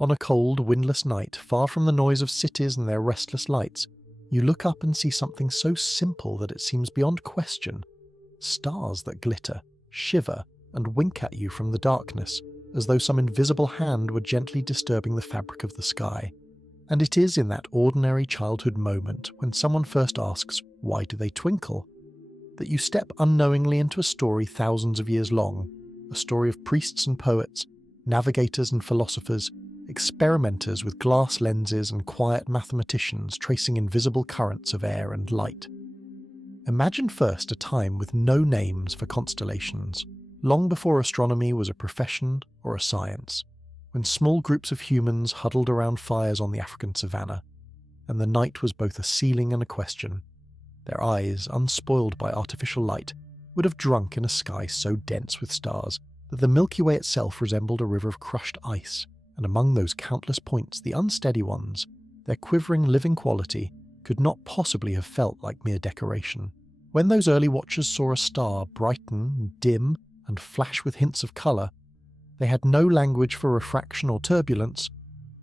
On a cold, windless night, far from the noise of cities and their restless lights, you look up and see something so simple that it seems beyond question. Stars that glitter, shiver, and wink at you from the darkness, as though some invisible hand were gently disturbing the fabric of the sky. And it is in that ordinary childhood moment, when someone first asks, "Why do they twinkle?" that you step unknowingly into a story thousands of years long, a story of priests and poets, navigators and philosophers, experimenters with glass lenses and quiet mathematicians tracing invisible currents of air and light. Imagine first a time with no names for constellations, long before astronomy was a profession or a science, when small groups of humans huddled around fires on the African savanna, and the night was both a ceiling and a question. Their eyes, unspoiled by artificial light, would have drunk in a sky so dense with stars that the Milky Way itself resembled a river of crushed ice, and among those countless points, the unsteady ones, their quivering living quality, could not possibly have felt like mere decoration. When those early watchers saw a star brighten, dim, and flash with hints of colour, they had no language for refraction or turbulence,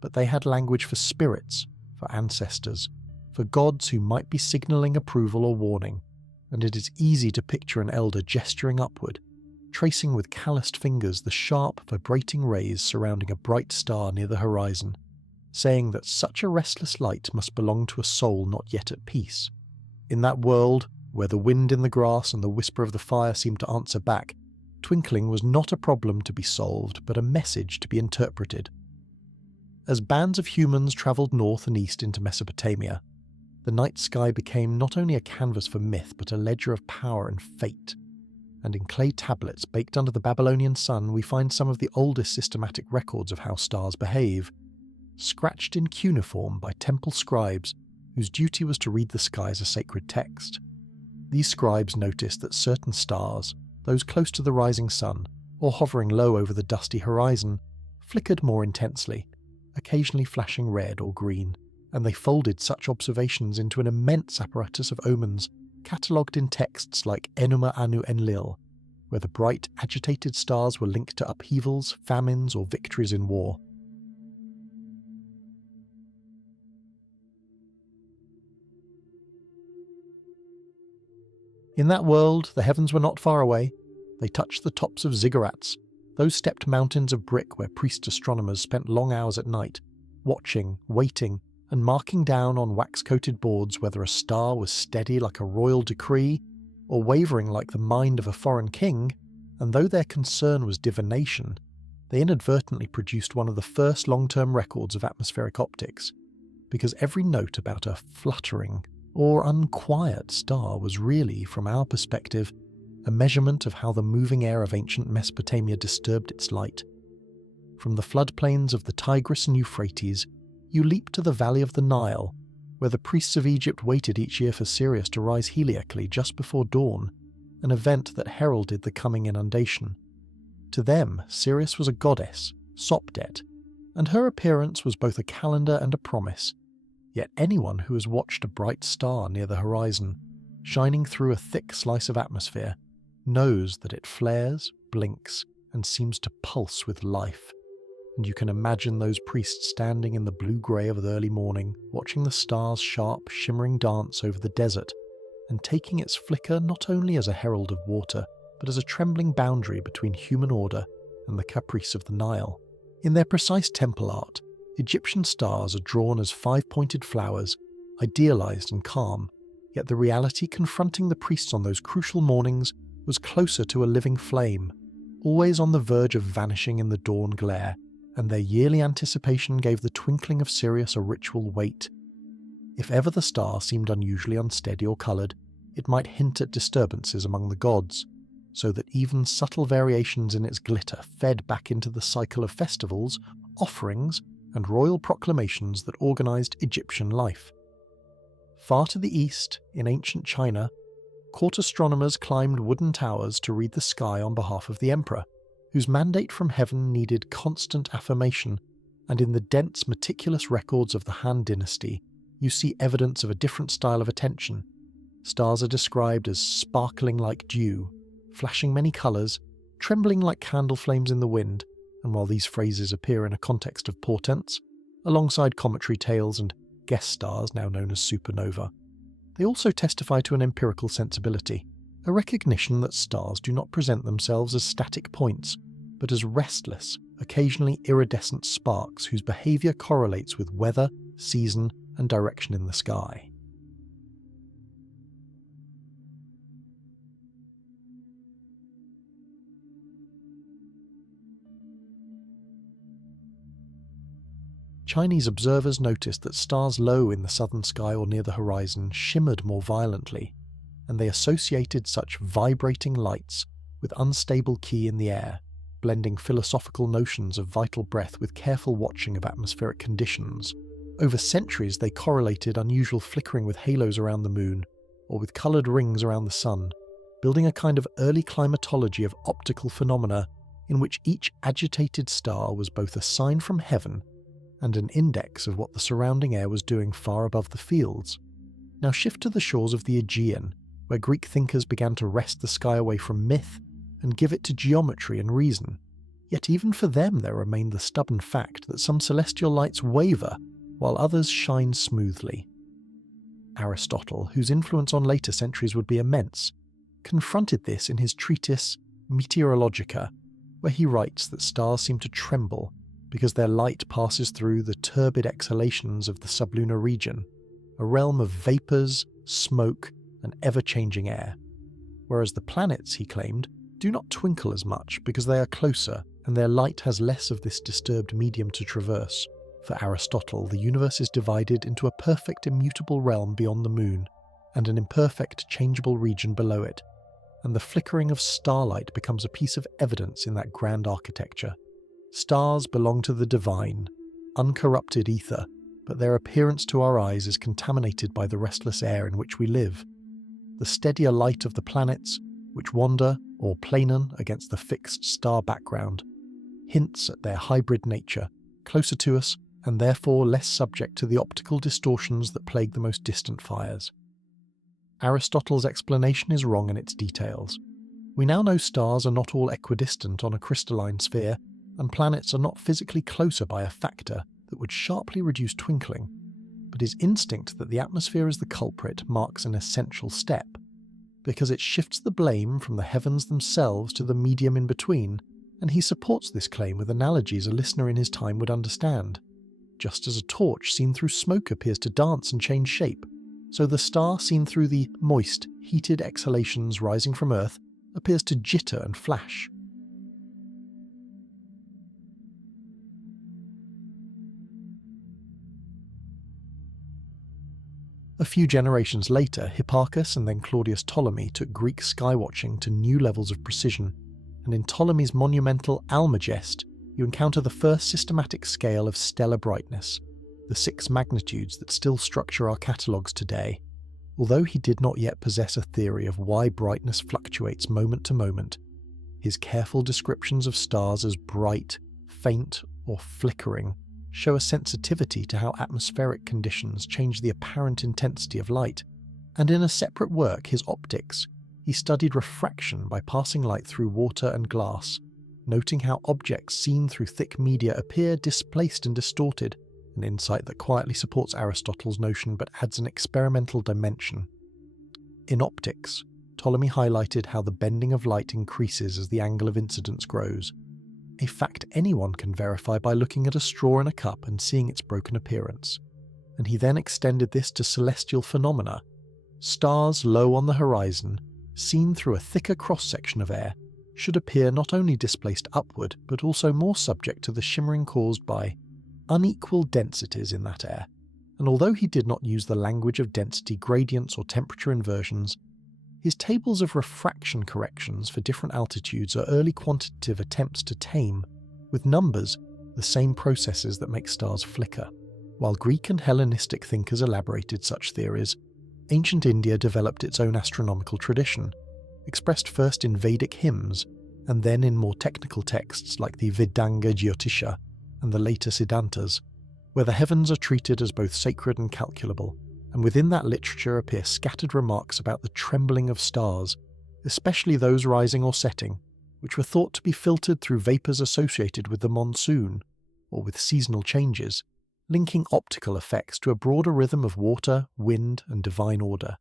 but they had language for spirits, for ancestors, for gods who might be signalling approval or warning, and it is easy to picture an elder gesturing upward, tracing with calloused fingers the sharp, vibrating rays surrounding a bright star near the horizon, saying that such a restless light must belong to a soul not yet at peace. In that world, where the wind in the grass and the whisper of the fire seemed to answer back, twinkling was not a problem to be solved, but a message to be interpreted. As bands of humans travelled north and east into Mesopotamia, the night sky became not only a canvas for myth, but a ledger of power and fate. And in clay tablets baked under the Babylonian sun, we find some of the oldest systematic records of how stars behave, scratched in cuneiform by temple scribes whose duty was to read the sky as a sacred text. These scribes noticed that certain stars, those close to the rising sun, or hovering low over the dusty horizon, flickered more intensely, occasionally flashing red or green, and they folded such observations into an immense apparatus of omens, catalogued in texts like Enuma Anu Enlil, where the bright, agitated stars were linked to upheavals, famines, or victories in war. In that world, the heavens were not far away. They touched the tops of ziggurats, those stepped mountains of brick where priest astronomers spent long hours at night, watching, waiting, and marking down on wax-coated boards whether a star was steady like a royal decree, or wavering like the mind of a foreign king, and though their concern was divination, they inadvertently produced one of the first long-term records of atmospheric optics, because every note about a fluttering or unquiet star was really, from our perspective, a measurement of how the moving air of ancient Mesopotamia disturbed its light. From the floodplains of the Tigris and Euphrates, you leap to the valley of the Nile, where the priests of Egypt waited each year for Sirius to rise heliacally just before dawn, an event that heralded the coming inundation. To them, Sirius was a goddess, Sopdet, and her appearance was both a calendar and a promise. Yet anyone who has watched a bright star near the horizon, shining through a thick slice of atmosphere, knows that it flares, blinks, and seems to pulse with life. And you can imagine those priests standing in the blue-grey of the early morning, watching the star's sharp, shimmering dance over the desert, and taking its flicker not only as a herald of water, but as a trembling boundary between human order and the caprice of the Nile. In their precise temple art, Egyptian stars are drawn as five-pointed flowers, idealized and calm, yet the reality confronting the priests on those crucial mornings was closer to a living flame, always on the verge of vanishing in the dawn glare, and their yearly anticipation gave the twinkling of Sirius a ritual weight. If ever the star seemed unusually unsteady or coloured, it might hint at disturbances among the gods, so that even subtle variations in its glitter fed back into the cycle of festivals, offerings, and royal proclamations that organised Egyptian life. Far to the east, in ancient China, court astronomers climbed wooden towers to read the sky on behalf of the emperor, whose mandate from heaven needed constant affirmation, and in the dense, meticulous records of the Han dynasty, you see evidence of a different style of attention. Stars are described as sparkling like dew, flashing many colours, trembling like candle flames in the wind, and while these phrases appear in a context of portents, alongside cometary tales and guest stars now known as supernova, they also testify to an empirical sensibility, a recognition that stars do not present themselves as static points, but as restless, occasionally iridescent sparks whose behaviour correlates with weather, season, and direction in the sky. Chinese observers noticed that stars low in the southern sky or near the horizon shimmered more violently, and they associated such vibrating lights with unstable qi in the air, blending philosophical notions of vital breath with careful watching of atmospheric conditions. Over centuries they correlated unusual flickering with halos around the moon, or with coloured rings around the sun, building a kind of early climatology of optical phenomena in which each agitated star was both a sign from heaven and an index of what the surrounding air was doing far above the fields. Now shift to the shores of the Aegean, where Greek thinkers began to wrest the sky away from myth and give it to geometry and reason. Yet even for them there remained the stubborn fact that some celestial lights waver, while others shine smoothly. Aristotle, whose influence on later centuries would be immense, confronted this in his treatise Meteorologica, where he writes that stars seem to tremble because their light passes through the turbid exhalations of the sublunar region, a realm of vapours, smoke, and ever-changing air. Whereas the planets, he claimed, do not twinkle as much because they are closer and their light has less of this disturbed medium to traverse. For Aristotle, the universe is divided into a perfect immutable realm beyond the moon and an imperfect changeable region below it, and the flickering of starlight becomes a piece of evidence in that grand architecture. Stars belong to the divine, uncorrupted ether, but their appearance to our eyes is contaminated by the restless air in which we live. The steadier light of the planets, which wander or planen against the fixed star background, hints at their hybrid nature, closer to us and therefore less subject to the optical distortions that plague the most distant fires. Aristotle's explanation is wrong in its details. We now know stars are not all equidistant on a crystalline sphere, and planets are not physically closer by a factor that would sharply reduce twinkling, but his instinct that the atmosphere is the culprit marks an essential step, because it shifts the blame from the heavens themselves to the medium in between, and he supports this claim with analogies a listener in his time would understand. Just as a torch seen through smoke appears to dance and change shape, so the star seen through the moist, heated exhalations rising from Earth appears to jitter and flash. A few generations later, Hipparchus and then Claudius Ptolemy took Greek skywatching to new levels of precision, and in Ptolemy's monumental Almagest, you encounter the first systematic scale of stellar brightness, the 6 magnitudes that still structure our catalogues today. Although he did not yet possess a theory of why brightness fluctuates moment to moment, his careful descriptions of stars as bright, faint, or flickering show a sensitivity to how atmospheric conditions change the apparent intensity of light, and in a separate work, his Optics, he studied refraction by passing light through water and glass, noting how objects seen through thick media appear displaced and distorted, an insight that quietly supports Aristotle's notion but adds an experimental dimension. In Optics, Ptolemy highlighted how the bending of light increases as the angle of incidence grows, a fact anyone can verify by looking at a straw in a cup and seeing its broken appearance. And he then extended this to celestial phenomena. Stars low on the horizon, seen through a thicker cross-section of air, should appear not only displaced upward, but also more subject to the shimmering caused by unequal densities in that air. And although he did not use the language of density gradients or temperature inversions, his tables of refraction corrections for different altitudes are early quantitative attempts to tame, with numbers, the same processes that make stars flicker. While Greek and Hellenistic thinkers elaborated such theories, ancient India developed its own astronomical tradition, expressed first in Vedic hymns, and then in more technical texts like the Vedanga Jyotisha and the later Siddhantas, where the heavens are treated as both sacred and calculable, and within that literature appear scattered remarks about the trembling of stars, especially those rising or setting, which were thought to be filtered through vapours associated with the monsoon, or with seasonal changes, linking optical effects to a broader rhythm of water, wind, and divine order.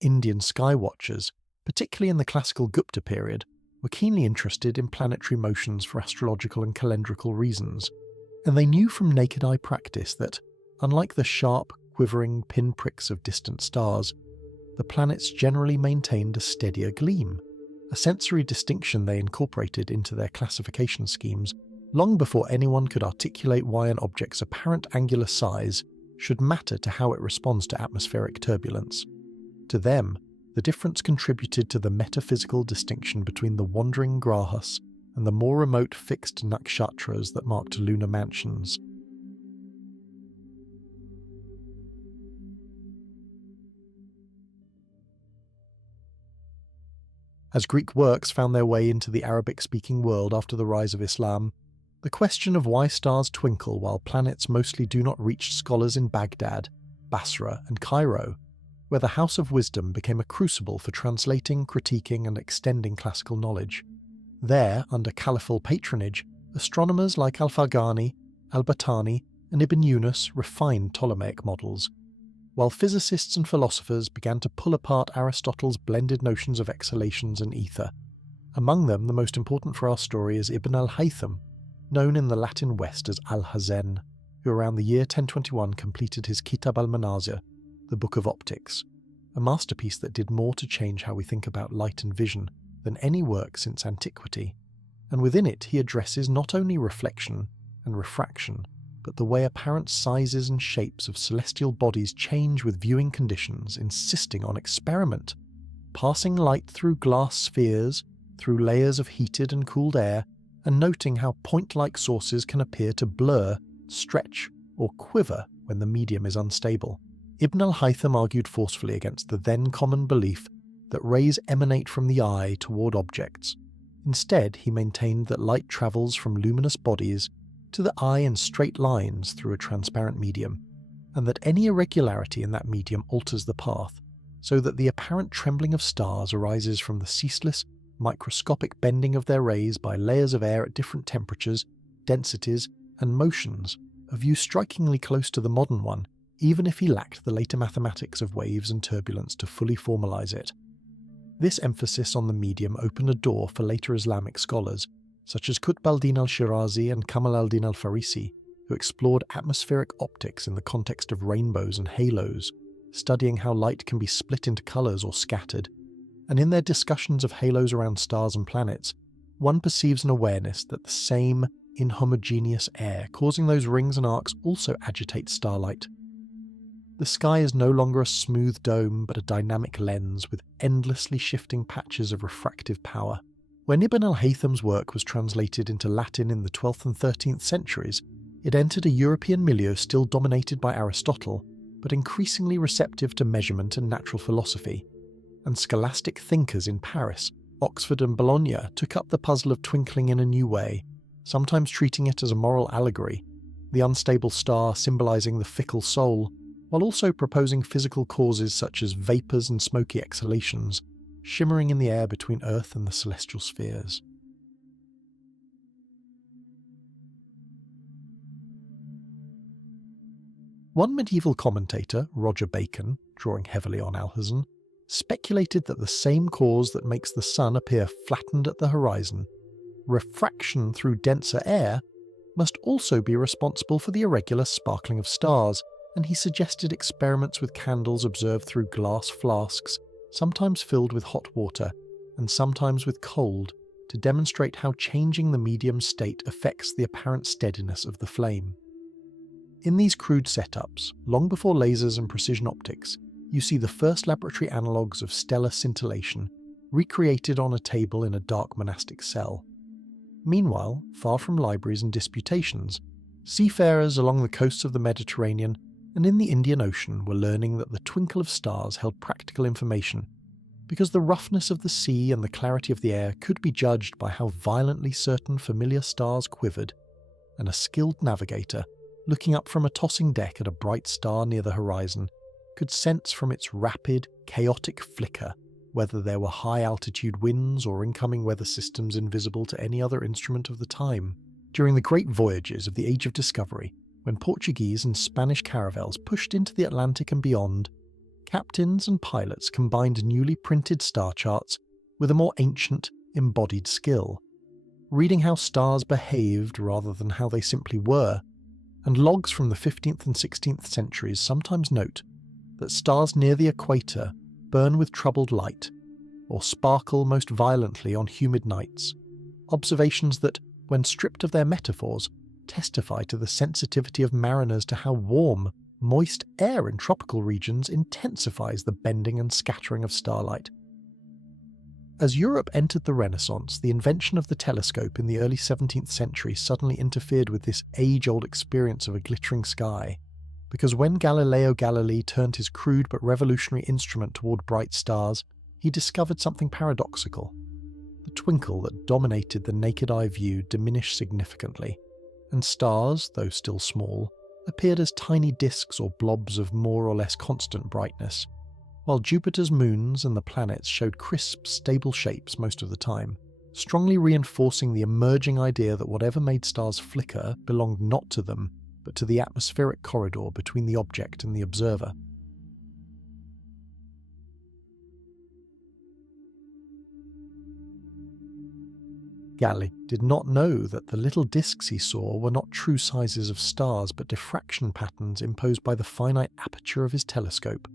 Indian sky watchers, particularly in the classical Gupta period, were keenly interested in planetary motions for astrological and calendrical reasons, and they knew from naked eye practice that, unlike the sharp, quivering pinpricks of distant stars, the planets generally maintained a steadier gleam, a sensory distinction they incorporated into their classification schemes long before anyone could articulate why an object's apparent angular size should matter to how it responds to atmospheric turbulence. To them, the difference contributed to the metaphysical distinction between the wandering grahas and the more remote fixed nakshatras that marked lunar mansions. As Greek works found their way into the Arabic-speaking world after the rise of Islam, the question of why stars twinkle while planets mostly do not reach scholars in Baghdad, Basra, and Cairo, where the House of Wisdom became a crucible for translating, critiquing, and extending classical knowledge. There, under caliphal patronage, astronomers like Al-Farghani, Al-Battani, and Ibn Yunus refined Ptolemaic models, while physicists and philosophers began to pull apart Aristotle's blended notions of exhalations and ether. Among them, the most important for our story is Ibn al-Haytham, known in the Latin West as Al-Hazen, who around the year 1021 completed his Kitab al-Manazir, the Book of Optics, a masterpiece that did more to change how we think about light and vision than any work since antiquity, and within it he addresses not only reflection and refraction, but the way apparent sizes and shapes of celestial bodies change with viewing conditions, insisting on experiment, passing light through glass spheres, through layers of heated and cooled air, and noting how point-like sources can appear to blur, stretch, or quiver when the medium is unstable. Ibn al-Haytham argued forcefully against the then common belief that rays emanate from the eye toward objects. Instead, he maintained that light travels from luminous bodies to the eye in straight lines through a transparent medium, and that any irregularity in that medium alters the path, so that the apparent trembling of stars arises from the ceaseless, microscopic bending of their rays by layers of air at different temperatures, densities, and motions, a view strikingly close to the modern one, even if he lacked the later mathematics of waves and turbulence to fully formalize it. This emphasis on the medium opened a door for later Islamic scholars, such as Qutb al-Din al-Shirazi and Kamal al-Din al-Farisi, who explored atmospheric optics in the context of rainbows and halos, studying how light can be split into colours or scattered. And in their discussions of halos around stars and planets, one perceives an awareness that the same inhomogeneous air causing those rings and arcs also agitates starlight. The sky is no longer a smooth dome but a dynamic lens with endlessly shifting patches of refractive power. When Ibn al-Haytham's work was translated into Latin in the 12th and 13th centuries, it entered a European milieu still dominated by Aristotle, but increasingly receptive to measurement and natural philosophy, and scholastic thinkers in Paris, Oxford and Bologna took up the puzzle of twinkling in a new way, sometimes treating it as a moral allegory, the unstable star symbolizing the fickle soul, while also proposing physical causes such as vapours and smoky exhalations, shimmering in the air between Earth and the celestial spheres. One medieval commentator, Roger Bacon, drawing heavily on Alhazen, speculated that the same cause that makes the sun appear flattened at the horizon, refraction through denser air, must also be responsible for the irregular sparkling of stars, and he suggested experiments with candles observed through glass flasks, sometimes filled with hot water and sometimes with cold, to demonstrate how changing the medium's state affects the apparent steadiness of the flame. In these crude setups, long before lasers and precision optics, you see the first laboratory analogues of stellar scintillation recreated on a table in a dark monastic cell. Meanwhile, far from libraries and disputations, seafarers along the coasts of the Mediterranean and in the Indian Ocean were learning that the twinkle of stars held practical information, because the roughness of the sea and the clarity of the air could be judged by how violently certain familiar stars quivered, and a skilled navigator, looking up from a tossing deck at a bright star near the horizon, could sense from its rapid, chaotic flicker whether there were high-altitude winds or incoming weather systems invisible to any other instrument of the time. During the great voyages of the Age of Discovery, when Portuguese and Spanish caravels pushed into the Atlantic and beyond, captains and pilots combined newly printed star charts with a more ancient, embodied skill, reading how stars behaved rather than how they simply were, and logs from the 15th and 16th centuries sometimes note that stars near the equator burn with troubled light, or sparkle most violently on humid nights, observations that, when stripped of their metaphors, testify to the sensitivity of mariners to how warm, moist air in tropical regions intensifies the bending and scattering of starlight. As Europe entered the Renaissance, the invention of the telescope in the early 17th century suddenly interfered with this age-old experience of a glittering sky, because when Galileo Galilei turned his crude but revolutionary instrument toward bright stars, he discovered something paradoxical. The twinkle that dominated the naked eye view diminished significantly, and stars, though still small, appeared as tiny disks or blobs of more or less constant brightness, while Jupiter's moons and the planets showed crisp, stable shapes most of the time, strongly reinforcing the emerging idea that whatever made stars flicker belonged not to them, but to the atmospheric corridor between the object and the observer. Galilei did not know that the little disks he saw were not true sizes of stars but diffraction patterns imposed by the finite aperture of his telescope.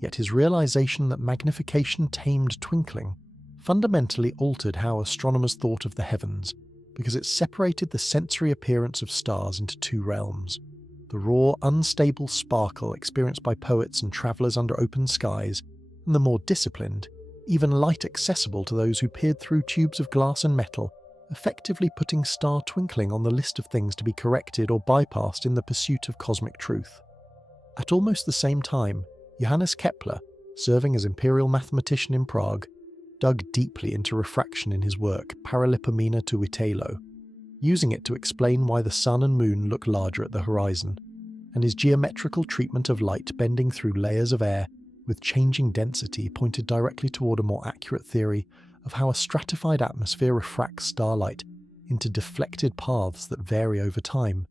Yet his realization that magnification tamed twinkling fundamentally altered how astronomers thought of the heavens, because it separated the sensory appearance of stars into two realms: the raw, unstable sparkle experienced by poets and travellers under open skies, and the more disciplined, even light accessible to those who peered through tubes of glass and metal, effectively putting star twinkling on the list of things to be corrected or bypassed in the pursuit of cosmic truth. At almost the same time, Johannes Kepler, serving as imperial mathematician in Prague, dug deeply into refraction in his work Paralipomena to Itello, using it to explain why the sun and moon look larger at the horizon, and his geometrical treatment of light bending through layers of air with changing density pointed directly toward a more accurate theory of how a stratified atmosphere refracts starlight into deflected paths that vary over time.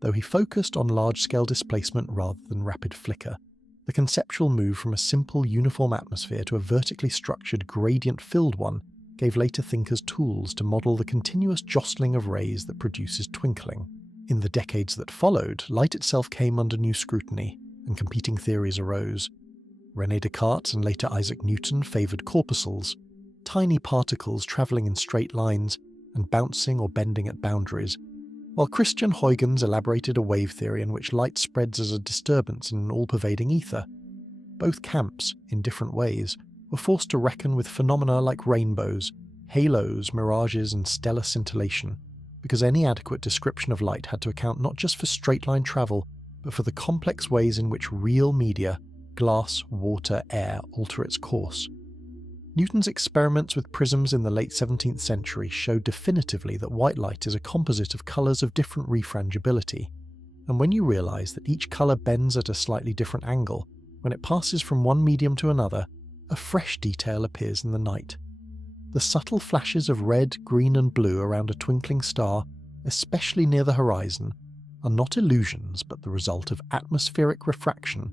Though he focused on large-scale displacement rather than rapid flicker, the conceptual move from a simple uniform atmosphere to a vertically structured gradient-filled one gave later thinkers tools to model the continuous jostling of rays that produces twinkling. In the decades that followed, light itself came under new scrutiny, and competing theories arose. René Descartes and later Isaac Newton favoured corpuscles, tiny particles travelling in straight lines and bouncing or bending at boundaries, while Christian Huygens elaborated a wave theory in which light spreads as a disturbance in an all-pervading ether. Both camps, in different ways, were forced to reckon with phenomena like rainbows, halos, mirages, and stellar scintillation, because any adequate description of light had to account not just for straight-line travel, but for the complex ways in which real media, glass, water, air, alter its course. Newton's experiments with prisms in the late 17th century showed definitively that white light is a composite of colours of different refrangibility, and when you realise that each colour bends at a slightly different angle, when it passes from one medium to another, a fresh detail appears in the night. The subtle flashes of red, green and blue around a twinkling star, especially near the horizon, are not illusions but the result of atmospheric refraction,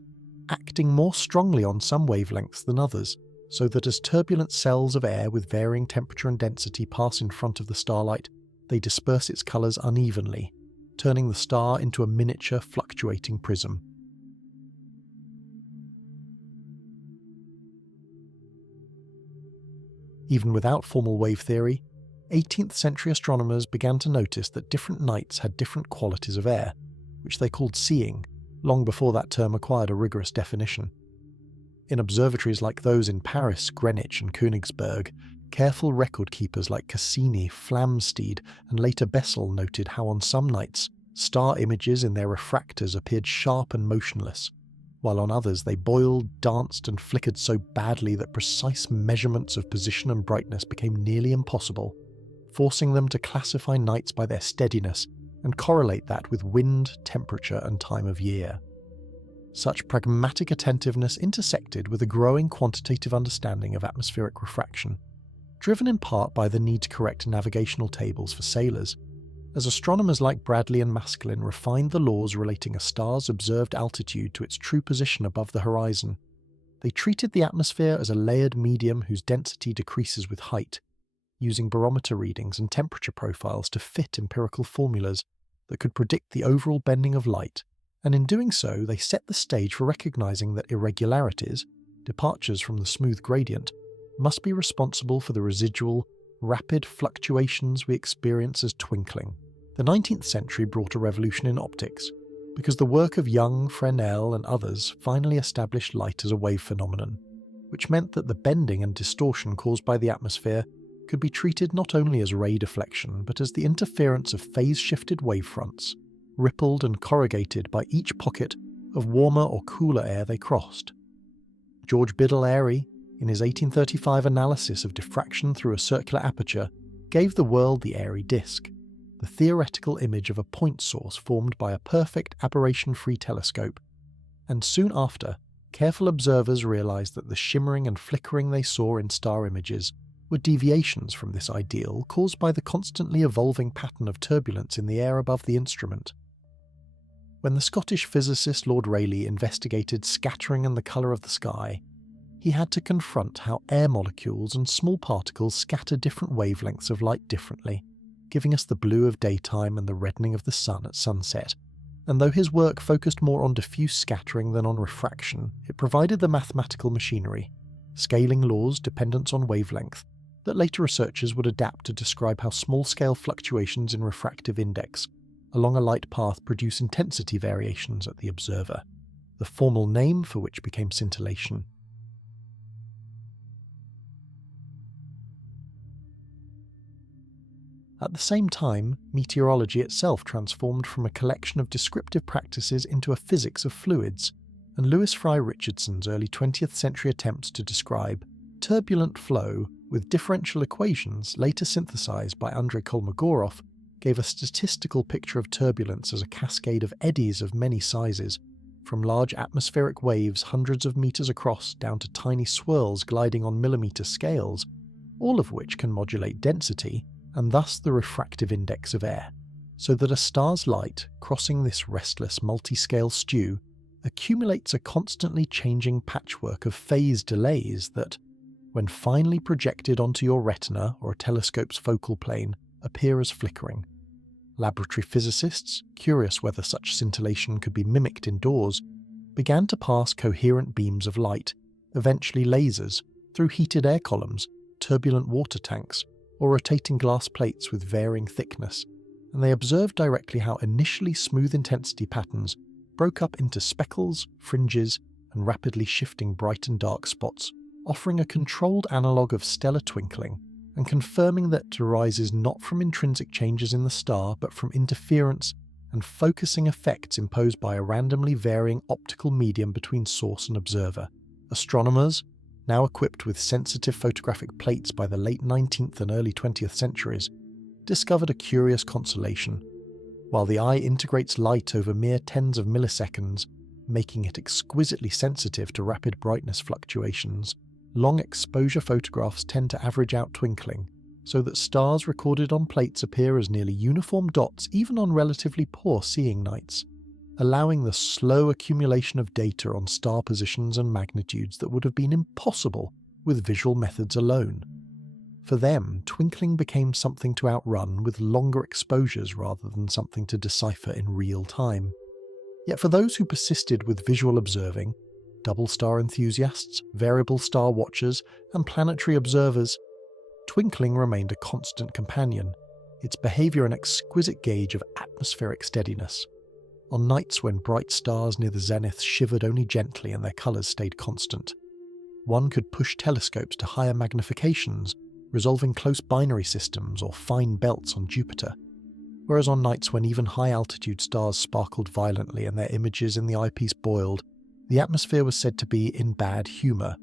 acting more strongly on some wavelengths than others, so that as turbulent cells of air with varying temperature and density pass in front of the starlight, they disperse its colours unevenly, turning the star into a miniature fluctuating prism. Even without formal wave theory, 18th century astronomers began to notice that different nights had different qualities of air, which they called seeing, long before that term acquired a rigorous definition. In observatories like those in Paris, Greenwich and Königsberg, careful record keepers like Cassini, Flamsteed and later Bessel noted how on some nights, star images in their refractors appeared sharp and motionless, while on others they boiled, danced and flickered so badly that precise measurements of position and brightness became nearly impossible, forcing them to classify nights by their steadiness and correlate that with wind, temperature and time of year. Such pragmatic attentiveness intersected with a growing quantitative understanding of atmospheric refraction, driven in part by the need to correct navigational tables for sailors, as astronomers like Bradley and Maskelyne refined the laws relating a star's observed altitude to its true position above the horizon. They treated the atmosphere as a layered medium whose density decreases with height, using barometer readings and temperature profiles to fit empirical formulas that could predict the overall bending of light, and in doing so they set the stage for recognizing that irregularities, departures from the smooth gradient, must be responsible for the residual, rapid fluctuations we experience as twinkling. The 19th century brought a revolution in optics, because the work of Young, Fresnel and others finally established light as a wave phenomenon, which meant that the bending and distortion caused by the atmosphere could be treated not only as ray deflection but as the interference of phase-shifted wavefronts, rippled and corrugated by each pocket of warmer or cooler air they crossed. George Biddle Airy, in his 1835 analysis of diffraction through a circular aperture, gave the world the Airy disk, the theoretical image of a point source formed by a perfect aberration-free telescope, and soon after, careful observers realized that the shimmering and flickering they saw in star images were deviations from this ideal caused by the constantly evolving pattern of turbulence in the air above the instrument. When the Scottish physicist Lord Rayleigh investigated scattering and the colour of the sky, he had to confront how air molecules and small particles scatter different wavelengths of light differently, giving us the blue of daytime and the reddening of the sun at sunset. And though his work focused more on diffuse scattering than on refraction, it provided the mathematical machinery, scaling laws dependent on wavelength, that later researchers would adapt to describe how small-scale fluctuations in refractive index along a light path produce intensity variations at the observer, the formal name for which became scintillation. At the same time, meteorology itself transformed from a collection of descriptive practices into a physics of fluids, and Lewis Fry Richardson's early 20th century attempts to describe turbulent flow with differential equations later synthesized by Andrei Kolmogorov gave a statistical picture of turbulence as a cascade of eddies of many sizes, from large atmospheric waves hundreds of meters across down to tiny swirls gliding on millimeter scales, all of which can modulate density and thus the refractive index of air, so that a star's light, crossing this restless multi-scale stew, accumulates a constantly changing patchwork of phase delays that, when finally projected onto your retina or a telescope's focal plane, appear as flickering. Laboratory physicists, curious whether such scintillation could be mimicked indoors, began to pass coherent beams of light, eventually lasers, through heated air columns, turbulent water tanks, or rotating glass plates with varying thickness, and they observed directly how initially smooth intensity patterns broke up into speckles, fringes, and rapidly shifting bright and dark spots, offering a controlled analogue of stellar twinkling, and confirming that it arises not from intrinsic changes in the star but from interference and focusing effects imposed by a randomly varying optical medium between source and observer. Astronomers, now equipped with sensitive photographic plates by the late 19th and early 20th centuries, discovered a curious consolation. While the eye integrates light over mere tens of milliseconds, making it exquisitely sensitive to rapid brightness fluctuations, long exposure photographs tend to average out twinkling, so that stars recorded on plates appear as nearly uniform dots even on relatively poor seeing nights, allowing the slow accumulation of data on star positions and magnitudes that would have been impossible with visual methods alone. For them, twinkling became something to outrun with longer exposures rather than something to decipher in real time. Yet for those who persisted with visual observing, double star enthusiasts, variable star watchers, and planetary observers, twinkling remained a constant companion, its behaviour an exquisite gauge of atmospheric steadiness. On nights when bright stars near the zenith shivered only gently and their colours stayed constant, one could push telescopes to higher magnifications, resolving close binary systems or fine belts on Jupiter, whereas on nights when even high-altitude stars sparkled violently and their images in the eyepiece boiled, the atmosphere was said to be in bad humour,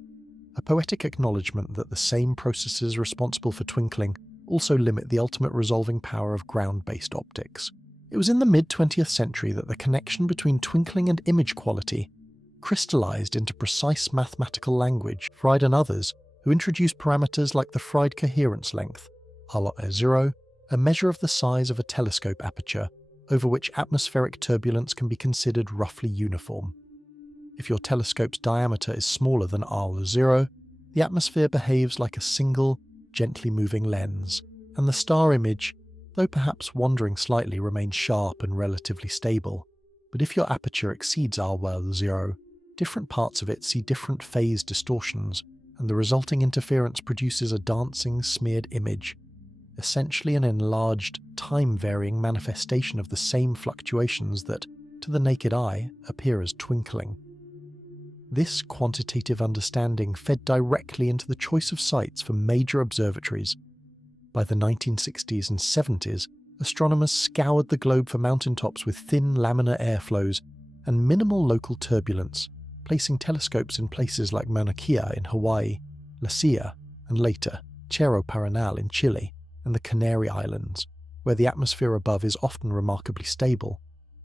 a poetic acknowledgement that the same processes responsible for twinkling also limit the ultimate resolving power of ground-based optics. It was in the mid-20th century that the connection between twinkling and image quality crystallized into precise mathematical language. Fried and others, who introduced parameters like the Fried coherence length, R0, a measure of the size of a telescope aperture, over which atmospheric turbulence can be considered roughly uniform. If your telescope's diameter is smaller than R0, the atmosphere behaves like a single, gently moving lens, and the star image, though perhaps wandering slightly, remains sharp and relatively stable. But if your aperture exceeds R0, different parts of it see different phase distortions, and the resulting interference produces a dancing, smeared image, essentially an enlarged, time-varying manifestation of the same fluctuations that, to the naked eye, appear as twinkling. This quantitative understanding fed directly into the choice of sites for major observatories. By the 1960s and 70s, astronomers scoured the globe for mountaintops with thin laminar airflows and minimal local turbulence, placing telescopes in places like Mauna Kea in Hawaii, La Silla, and later Cerro Paranal in Chile, and the Canary Islands, where the atmosphere above is often remarkably stable,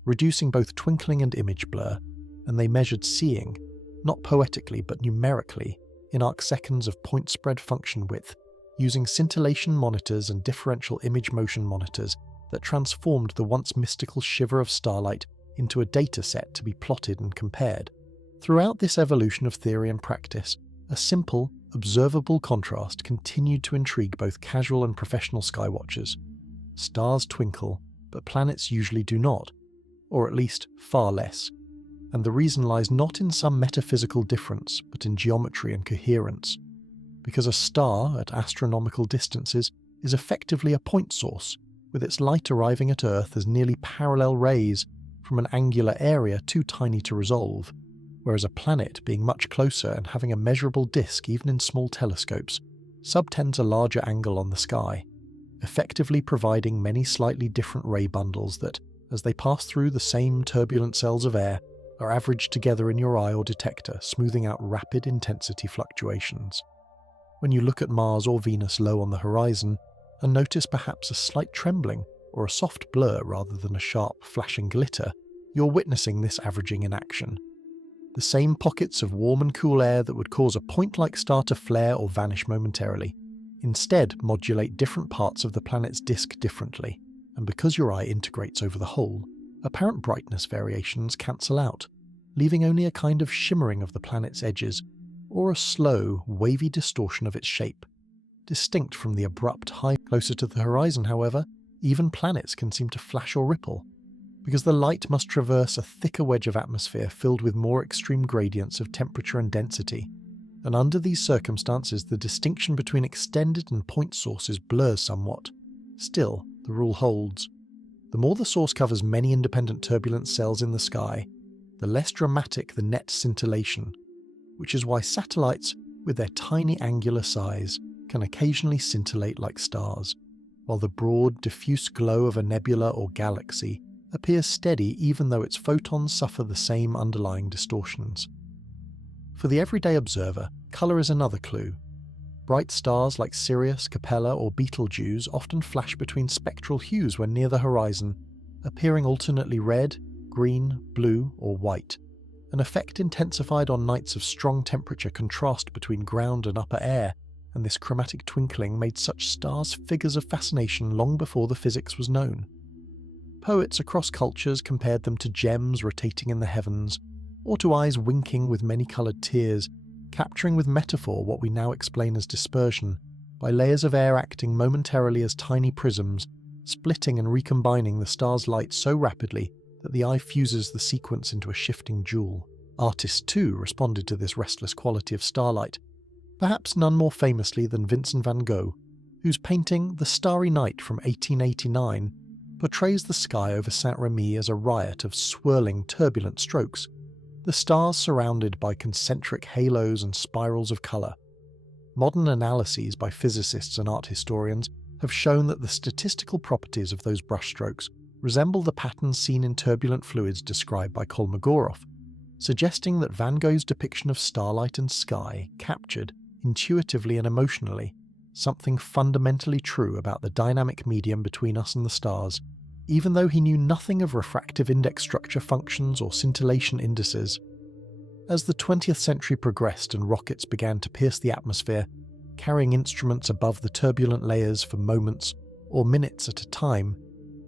reducing both twinkling and image blur, and they measured seeing, not poetically but numerically, in arcseconds of point spread function width, using scintillation monitors and differential image motion monitors that transformed the once mystical shiver of starlight into a data set to be plotted and compared. Throughout this evolution of theory and practice, a simple, observable contrast continued to intrigue both casual and professional skywatchers. Stars twinkle, but planets usually do not, or at least far less. And the reason lies not in some metaphysical difference, but in geometry and coherence. Because a star at astronomical distances is effectively a point source, with its light arriving at Earth as nearly parallel rays from an angular area too tiny to resolve, whereas a planet, being much closer and having a measurable disk even in small telescopes, subtends a larger angle on the sky, effectively providing many slightly different ray bundles that, as they pass through the same turbulent cells of air, are averaged together in your eye or detector, smoothing out rapid intensity fluctuations. When you look at Mars or Venus low on the horizon and notice perhaps a slight trembling or a soft blur rather than a sharp flashing glitter, you're witnessing this averaging in action. The same pockets of warm and cool air that would cause a point-like star to flare or vanish momentarily, instead modulate different parts of the planet's disk differently, and because your eye integrates over the whole, apparent brightness variations cancel out, leaving only a kind of shimmering of the planet's edges, or a slow, wavy distortion of its shape. Distinct from the abrupt high closer to the horizon, however, even planets can seem to flash or ripple, because the light must traverse a thicker wedge of atmosphere filled with more extreme gradients of temperature and density, and under these circumstances the distinction between extended and point sources blurs somewhat. Still, the rule holds. The more the source covers many independent turbulent cells in the sky, the less dramatic the net scintillation, which is why satellites, with their tiny angular size, can occasionally scintillate like stars, while the broad, diffuse glow of a nebula or galaxy appears steady even though its photons suffer the same underlying distortions. For the everyday observer, colour is another clue. Bright stars like Sirius, Capella or Betelgeuse often flash between spectral hues when near the horizon, appearing alternately red, green, blue or white, an effect intensified on nights of strong temperature contrast between ground and upper air, and this chromatic twinkling made such stars figures of fascination long before the physics was known. Poets across cultures compared them to gems rotating in the heavens, or to eyes winking with many-coloured tears, capturing with metaphor what we now explain as dispersion, by layers of air acting momentarily as tiny prisms, splitting and recombining the star's light so rapidly that the eye fuses the sequence into a shifting jewel. Artists too responded to this restless quality of starlight, perhaps none more famously than Vincent van Gogh, whose painting The Starry Night from 1889 portrays the sky over Saint-Remy as a riot of swirling, turbulent strokes, the stars surrounded by concentric halos and spirals of colour. Modern analyses by physicists and art historians have shown that the statistical properties of those brushstrokes resemble the patterns seen in turbulent fluids described by Kolmogorov, suggesting that Van Gogh's depiction of starlight and sky captured, intuitively and emotionally, something fundamentally true about the dynamic medium between us and the stars, even though he knew nothing of refractive index structure functions or scintillation indices. As the 20th century progressed and rockets began to pierce the atmosphere, carrying instruments above the turbulent layers for moments or minutes at a time,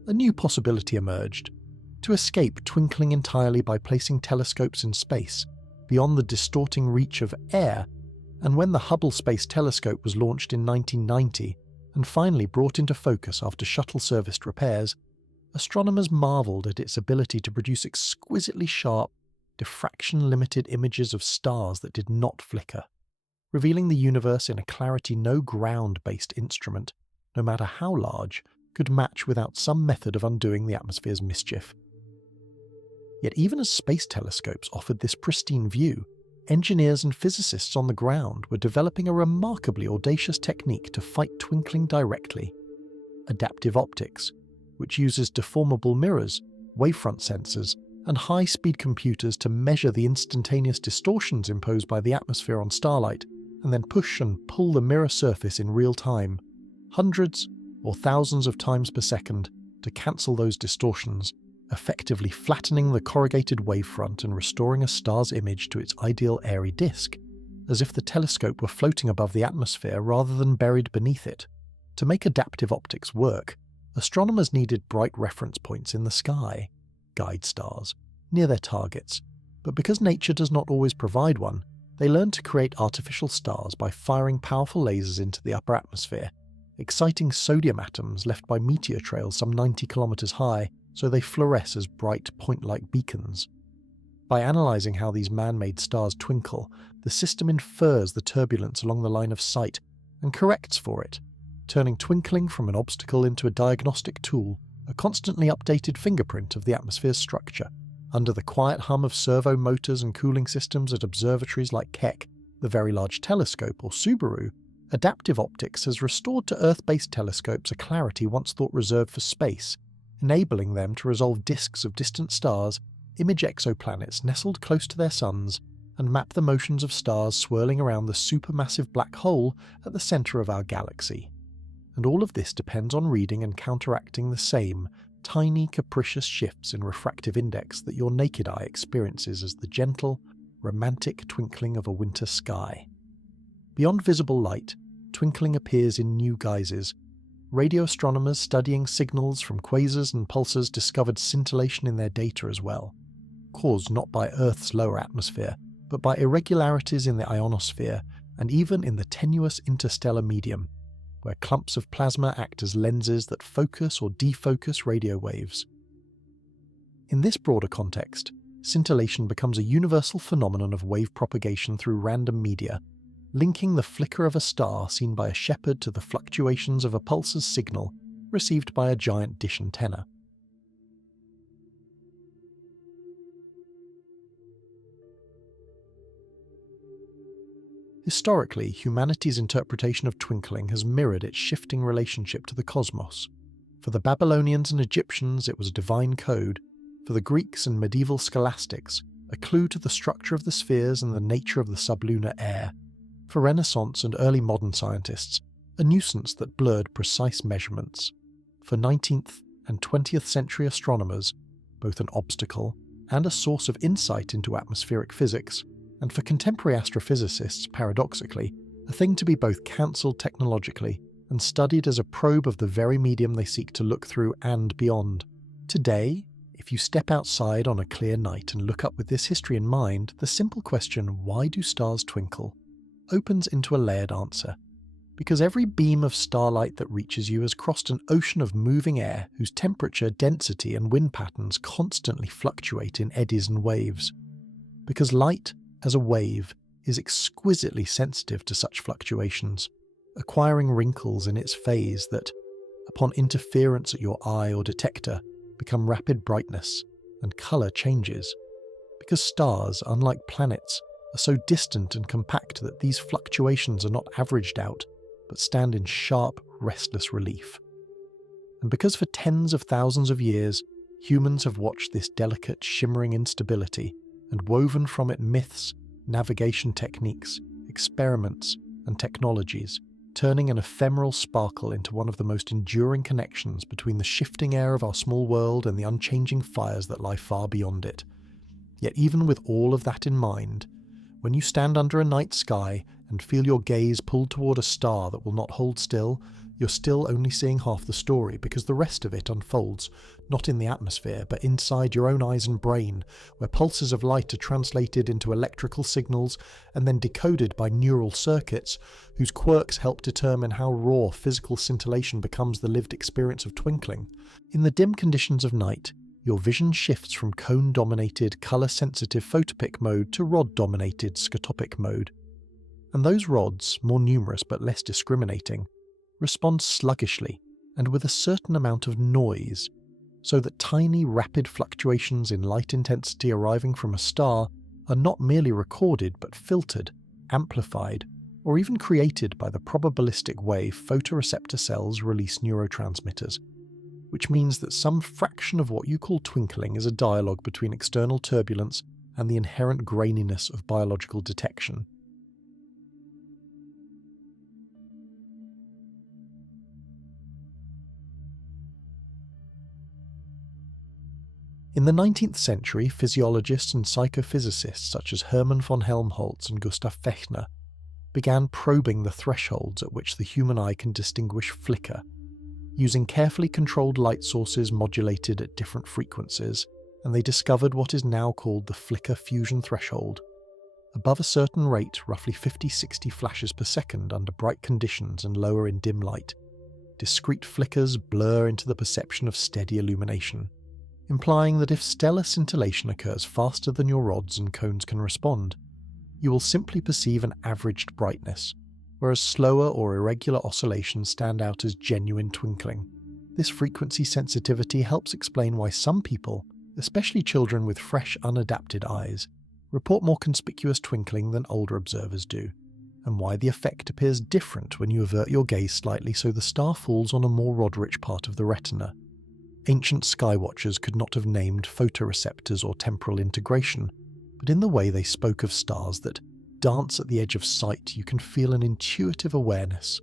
a new possibility emerged: to escape twinkling entirely by placing telescopes in space, beyond the distorting reach of air. And when the Hubble Space Telescope was launched in 1990 and finally brought into focus after shuttle-serviced repairs, astronomers marvelled at its ability to produce exquisitely sharp, diffraction-limited images of stars that did not flicker, revealing the universe in a clarity no ground-based instrument, no matter how large, could match without some method of undoing the atmosphere's mischief. Yet even as space telescopes offered this pristine view, engineers and physicists on the ground were developing a remarkably audacious technique to fight twinkling directly: adaptive optics, which uses deformable mirrors, wavefront sensors, and high-speed computers to measure the instantaneous distortions imposed by the atmosphere on starlight, and then push and pull the mirror surface in real time, hundreds or thousands of times per second, to cancel those distortions, effectively flattening the corrugated wavefront and restoring a star's image to its ideal airy disk, as if the telescope were floating above the atmosphere rather than buried beneath it. To make adaptive optics work, astronomers needed bright reference points in the sky, guide stars, near their targets, but because nature does not always provide one, they learned to create artificial stars by firing powerful lasers into the upper atmosphere, exciting sodium atoms left by meteor trails some 90 kilometers high, so they fluoresce as bright point-like beacons. By analysing how these man-made stars twinkle, the system infers the turbulence along the line of sight and corrects for it, turning twinkling from an obstacle into a diagnostic tool, a constantly updated fingerprint of the atmosphere's structure. Under the quiet hum of servo motors and cooling systems at observatories like Keck, the Very Large Telescope, or Subaru, adaptive optics has restored to Earth-based telescopes a clarity once thought reserved for space, enabling them to resolve disks of distant stars, image exoplanets nestled close to their suns, and map the motions of stars swirling around the supermassive black hole at the centre of our galaxy. And all of this depends on reading and counteracting the same tiny, capricious shifts in refractive index that your naked eye experiences as the gentle, romantic twinkling of a winter sky. Beyond visible light, twinkling appears in new guises. Radio astronomers studying signals from quasars and pulsars discovered scintillation in their data as well, caused not by Earth's lower atmosphere, but by irregularities in the ionosphere and even in the tenuous interstellar medium, where clumps of plasma act as lenses that focus or defocus radio waves. In this broader context, scintillation becomes a universal phenomenon of wave propagation through random media, linking the flicker of a star seen by a shepherd to the fluctuations of a pulsar's signal received by a giant dish antenna. Historically, humanity's interpretation of twinkling has mirrored its shifting relationship to the cosmos. For the Babylonians and Egyptians, it was a divine code. For the Greeks and medieval scholastics, a clue to the structure of the spheres and the nature of the sublunar air. For Renaissance and early modern scientists, a nuisance that blurred precise measurements. For 19th and 20th century astronomers, both an obstacle and a source of insight into atmospheric physics, and for contemporary astrophysicists, paradoxically, a thing to be both cancelled technologically and studied as a probe of the very medium they seek to look through and beyond. Today, if you step outside on a clear night and look up with this history in mind, the simple question, why do stars twinkle, opens into a layered answer. Because every beam of starlight that reaches you has crossed an ocean of moving air whose temperature, density, and wind patterns constantly fluctuate in eddies and waves. Because light, as a wave, is exquisitely sensitive to such fluctuations, acquiring wrinkles in its phase that, upon interference at your eye or detector, become rapid brightness, and colour changes. Because stars, unlike planets, are so distant and compact that these fluctuations are not averaged out, but stand in sharp, restless relief. And because for tens of thousands of years, humans have watched this delicate, shimmering instability and woven from it myths, navigation techniques, experiments, and technologies, turning an ephemeral sparkle into one of the most enduring connections between the shifting air of our small world and the unchanging fires that lie far beyond it. Yet even with all of that in mind, when you stand under a night sky and feel your gaze pulled toward a star that will not hold still, you're still only seeing half the story, because the rest of it unfolds not in the atmosphere but inside your own eyes and brain, where pulses of light are translated into electrical signals and then decoded by neural circuits whose quirks help determine how raw physical scintillation becomes the lived experience of twinkling. In the dim conditions of night, your vision shifts from cone-dominated, colour-sensitive photopic mode to rod-dominated scotopic mode. And those rods, more numerous but less discriminating, respond sluggishly and with a certain amount of noise, so that tiny, rapid fluctuations in light intensity arriving from a star are not merely recorded but filtered, amplified, or even created by the probabilistic way photoreceptor cells release neurotransmitters, which means that some fraction of what you call twinkling is a dialogue between external turbulence and the inherent graininess of biological detection. In the 19th century, physiologists and psychophysicists such as Hermann von Helmholtz and Gustav Fechner began probing the thresholds at which the human eye can distinguish flicker, using carefully controlled light sources modulated at different frequencies, and they discovered what is now called the flicker fusion threshold. Above a certain rate, roughly 50-60 flashes per second under bright conditions and lower in dim light, discrete flickers blur into the perception of steady illumination, implying that if stellar scintillation occurs faster than your rods and cones can respond, you will simply perceive an averaged brightness, whereas slower or irregular oscillations stand out as genuine twinkling. This frequency sensitivity helps explain why some people, especially children with fresh, unadapted eyes, report more conspicuous twinkling than older observers do, and why the effect appears different when you avert your gaze slightly so the star falls on a more rod-rich part of the retina. Ancient skywatchers could not have named photoreceptors or temporal integration, but in the way they spoke of stars that dance at the edge of sight, you can feel an intuitive awareness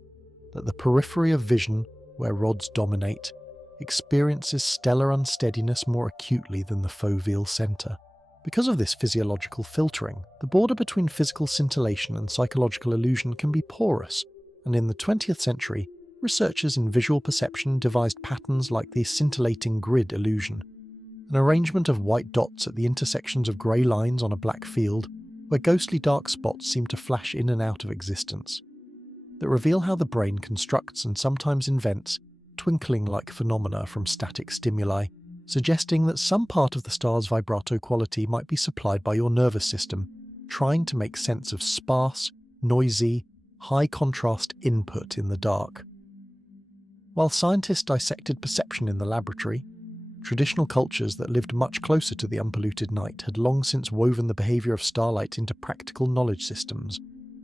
that the periphery of vision, where rods dominate, experiences stellar unsteadiness more acutely than the foveal centre. Because of this physiological filtering, the border between physical scintillation and psychological illusion can be porous, and in the 20th century, researchers in visual perception devised patterns like the scintillating grid illusion, an arrangement of white dots at the intersections of grey lines on a black field, where ghostly dark spots seem to flash in and out of existence, that reveal how the brain constructs and sometimes invents twinkling-like phenomena from static stimuli, suggesting that some part of the star's vibrato quality might be supplied by your nervous system, trying to make sense of sparse, noisy, high-contrast input in the dark. While scientists dissected perception in the laboratory, traditional cultures that lived much closer to the unpolluted night had long since woven the behaviour of starlight into practical knowledge systems,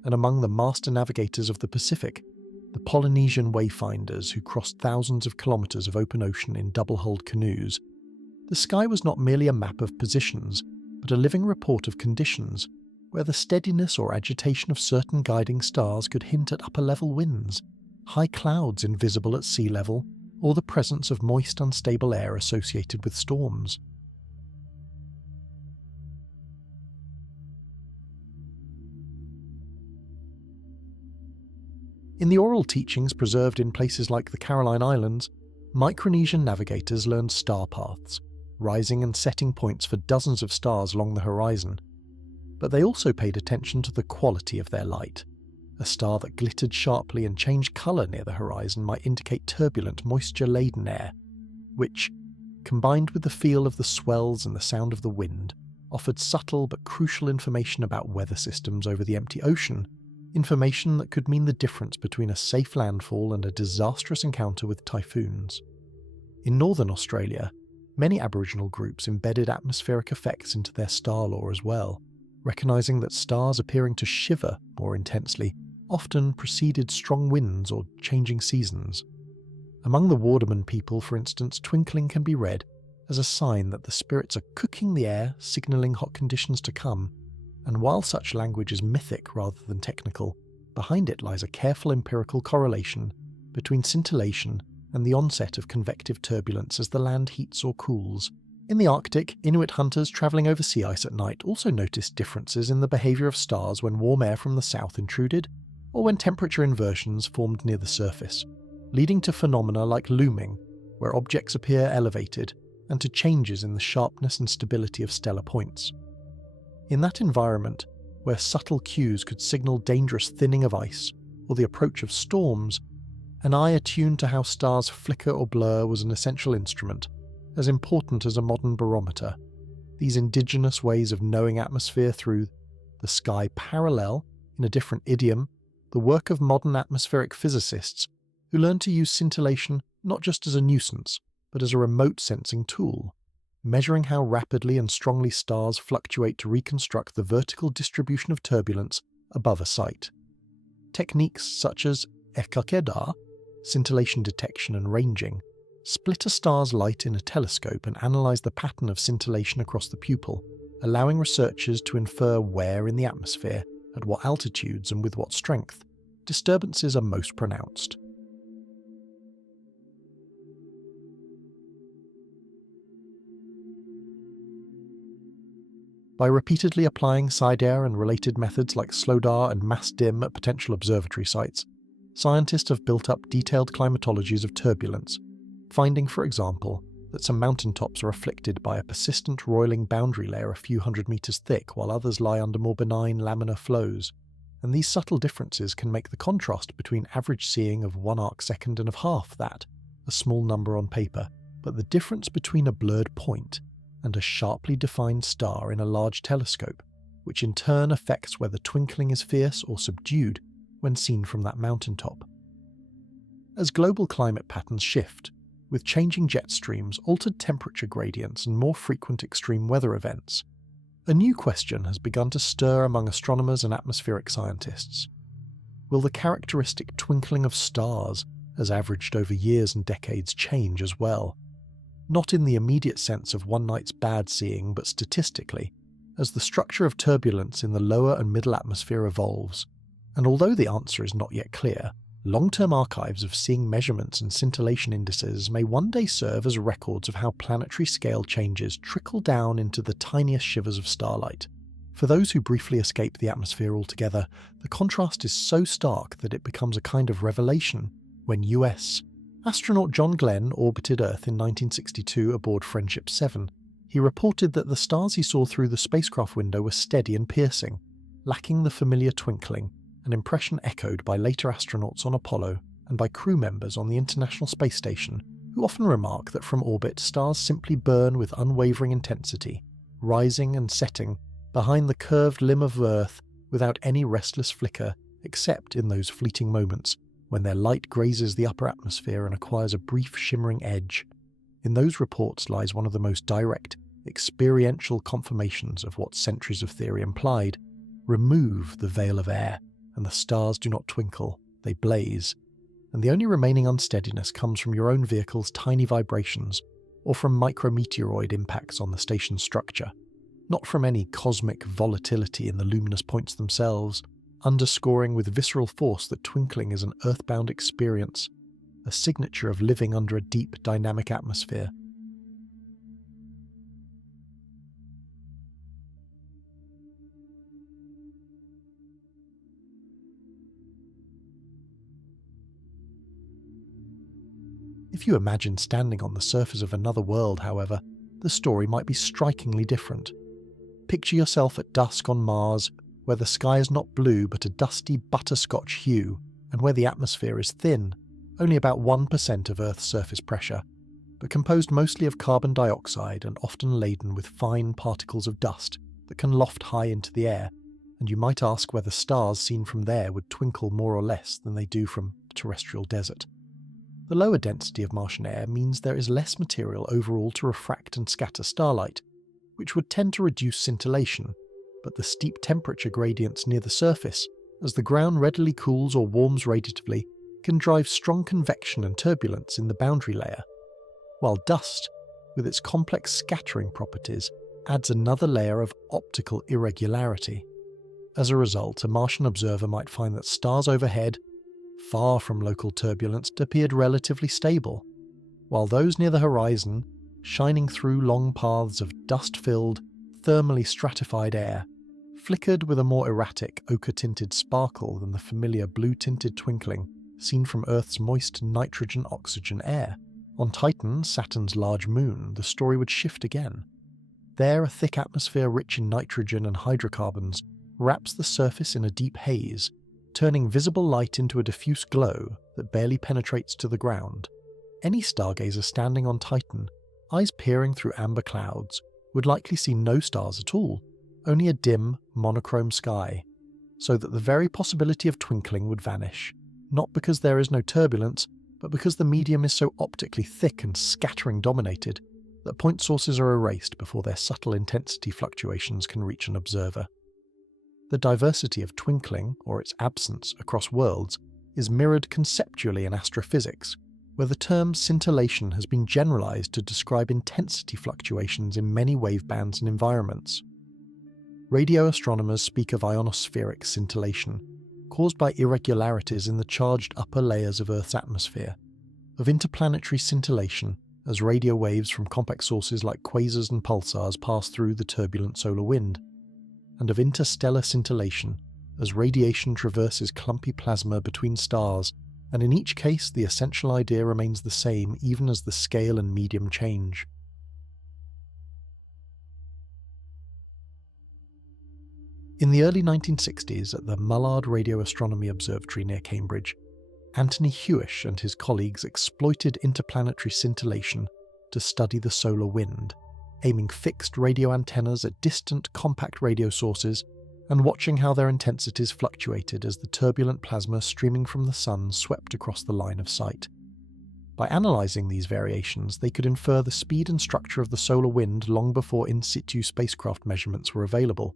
and among the master navigators of the Pacific, the Polynesian wayfinders who crossed thousands of kilometres of open ocean in double-hulled canoes, the sky was not merely a map of positions, but a living report of conditions, where the steadiness or agitation of certain guiding stars could hint at upper-level winds, high clouds invisible at sea level, or the presence of moist, unstable air associated with storms. In the oral teachings preserved in places like the Caroline Islands, Micronesian navigators learned star paths, rising and setting points for dozens of stars along the horizon, but they also paid attention to the quality of their light. A star that glittered sharply and changed colour near the horizon might indicate turbulent, moisture-laden air, which, combined with the feel of the swells and the sound of the wind, offered subtle but crucial information about weather systems over the empty ocean, information that could mean the difference between a safe landfall and a disastrous encounter with typhoons. In northern Australia, many Aboriginal groups embedded atmospheric effects into their star lore as well, recognising that stars appearing to shiver more intensely often preceded strong winds or changing seasons. Among the Wardaman people, for instance, twinkling can be read as a sign that the spirits are cooking the air, signalling hot conditions to come, and while such language is mythic rather than technical, behind it lies a careful empirical correlation between scintillation and the onset of convective turbulence as the land heats or cools. In the Arctic, Inuit hunters travelling over sea ice at night also noticed differences in the behaviour of stars when warm air from the south intruded, or when temperature inversions formed near the surface, leading to phenomena like looming, where objects appear elevated, and to changes in the sharpness and stability of stellar points. In that environment, where subtle cues could signal dangerous thinning of ice or the approach of storms, an eye attuned to how stars flicker or blur was an essential instrument, as important as a modern barometer. These indigenous ways of knowing atmosphere through the sky parallel, in a different idiom, the work of modern atmospheric physicists who learned to use scintillation not just as a nuisance, but as a remote sensing tool, measuring how rapidly and strongly stars fluctuate to reconstruct the vertical distribution of turbulence above a site. Techniques such as ekakeda, scintillation detection and ranging, split a star's light in a telescope and analyse the pattern of scintillation across the pupil, allowing researchers to infer where in the atmosphere, at what altitudes and with what strength, disturbances are most pronounced. By repeatedly applying side-air and related methods like SLODAR and mass-dim at potential observatory sites, scientists have built up detailed climatologies of turbulence, finding, for example, that some mountaintops are afflicted by a persistent roiling boundary layer a few hundred metres thick while others lie under more benign laminar flows, and these subtle differences can make the contrast between average seeing of 1 arcsecond and of half that, a small number on paper, but the difference between a blurred point and a sharply defined star in a large telescope, which in turn affects whether twinkling is fierce or subdued when seen from that mountaintop. As global climate patterns shift, with changing jet streams, altered temperature gradients and more frequent extreme weather events, a new question has begun to stir among astronomers and atmospheric scientists. Will the characteristic twinkling of stars, as averaged over years and decades, change as well? Not in the immediate sense of one night's bad seeing, but statistically, as the structure of turbulence in the lower and middle atmosphere evolves. And although the answer is not yet clear, long-term archives of seeing measurements and scintillation indices may one day serve as records of how planetary scale changes trickle down into the tiniest shivers of starlight. For those who briefly escape the atmosphere altogether, the contrast is so stark that it becomes a kind of revelation when US astronaut John Glenn orbited Earth in 1962 aboard Friendship 7. He reported that the stars he saw through the spacecraft window were steady and piercing, lacking the familiar twinkling, an impression echoed by later astronauts on Apollo and by crew members on the International Space Station, who often remark that from orbit stars simply burn with unwavering intensity, rising and setting behind the curved limb of Earth without any restless flicker except in those fleeting moments when their light grazes the upper atmosphere and acquires a brief shimmering edge. In those reports lies one of the most direct, experiential confirmations of what centuries of theory implied. Remove the veil of air, and the stars do not twinkle, they blaze, and the only remaining unsteadiness comes from your own vehicle's tiny vibrations, or from micrometeoroid impacts on the station's structure, not from any cosmic volatility in the luminous points themselves, underscoring with visceral force that twinkling is an earthbound experience, a signature of living under a deep, dynamic atmosphere. If you imagine standing on the surface of another world, however, the story might be strikingly different. Picture yourself at dusk on Mars, where the sky is not blue but a dusty butterscotch hue, and where the atmosphere is thin, only about 1% of Earth's surface pressure, but composed mostly of carbon dioxide and often laden with fine particles of dust that can loft high into the air, and you might ask whether stars seen from there would twinkle more or less than they do from a terrestrial desert. The lower density of Martian air means there is less material overall to refract and scatter starlight, which would tend to reduce scintillation, but the steep temperature gradients near the surface, as the ground readily cools or warms radiatively, can drive strong convection and turbulence in the boundary layer, while dust, with its complex scattering properties, adds another layer of optical irregularity. As a result, a Martian observer might find that stars overhead, far from local turbulence, appeared relatively stable, while those near the horizon, shining through long paths of dust-filled, thermally stratified air, flickered with a more erratic ochre-tinted sparkle than the familiar blue-tinted twinkling seen from Earth's moist nitrogen-oxygen air. On Titan, Saturn's large moon, the story would shift again. There, a thick atmosphere rich in nitrogen and hydrocarbons wraps the surface in a deep haze, turning visible light into a diffuse glow that barely penetrates to the ground. Any stargazer standing on Titan, eyes peering through amber clouds, would likely see no stars at all, only a dim, monochrome sky, so that the very possibility of twinkling would vanish, not because there is no turbulence, but because the medium is so optically thick and scattering-dominated that point sources are erased before their subtle intensity fluctuations can reach an observer. The diversity of twinkling, or its absence, across worlds is mirrored conceptually in astrophysics, where the term scintillation has been generalized to describe intensity fluctuations in many wavebands and environments. Radio astronomers speak of ionospheric scintillation, caused by irregularities in the charged upper layers of Earth's atmosphere, of interplanetary scintillation as radio waves from complex sources like quasars and pulsars pass through the turbulent solar wind, and of interstellar scintillation as radiation traverses clumpy plasma between stars, and in each case the essential idea remains the same even as the scale and medium change. In the early 1960s at the Mullard Radio Astronomy Observatory near Cambridge, Anthony Hewish and his colleagues exploited interplanetary scintillation to study the solar wind, aiming fixed radio antennas at distant compact radio sources and watching how their intensities fluctuated as the turbulent plasma streaming from the sun swept across the line of sight. By analysing these variations, they could infer the speed and structure of the solar wind long before in situ spacecraft measurements were available,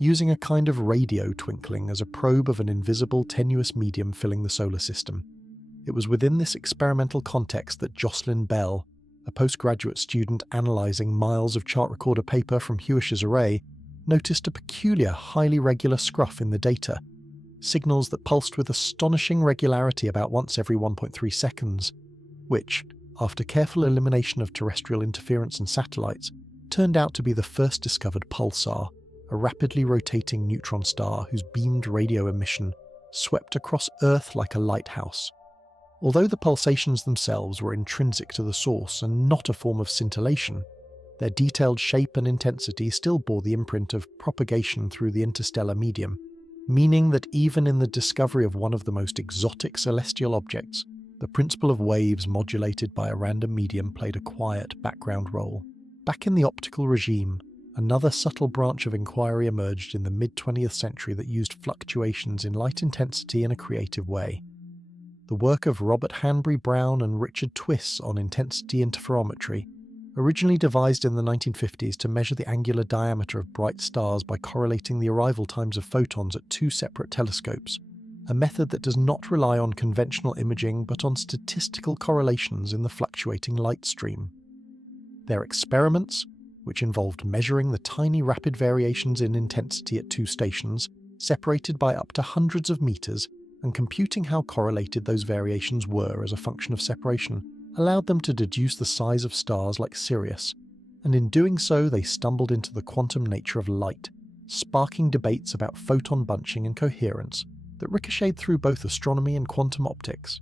using a kind of radio twinkling as a probe of an invisible, tenuous medium filling the solar system. It was within this experimental context that Jocelyn Bell, a postgraduate student analysing miles of chart recorder paper from Hewish's array, noticed a peculiar, highly regular scruff in the data, signals that pulsed with astonishing regularity about once every 1.3 seconds, which, after careful elimination of terrestrial interference and satellites, turned out to be the first discovered pulsar, a rapidly rotating neutron star whose beamed radio emission swept across Earth like a lighthouse. Although the pulsations themselves were intrinsic to the source and not a form of scintillation, their detailed shape and intensity still bore the imprint of propagation through the interstellar medium, meaning that even in the discovery of one of the most exotic celestial objects, the principle of waves modulated by a random medium played a quiet background role. Back in the optical regime, another subtle branch of inquiry emerged in the mid-20th century that used fluctuations in light intensity in a creative way. The work of Robert Hanbury Brown and Richard Twiss on intensity interferometry, originally devised in the 1950s to measure the angular diameter of bright stars by correlating the arrival times of photons at two separate telescopes, a method that does not rely on conventional imaging but on statistical correlations in the fluctuating light stream. Their experiments, which involved measuring the tiny rapid variations in intensity at two stations, separated by up to hundreds of meters, and computing how correlated those variations were as a function of separation, allowed them to deduce the size of stars like Sirius, and in doing so they stumbled into the quantum nature of light, sparking debates about photon bunching and coherence that ricocheted through both astronomy and quantum optics.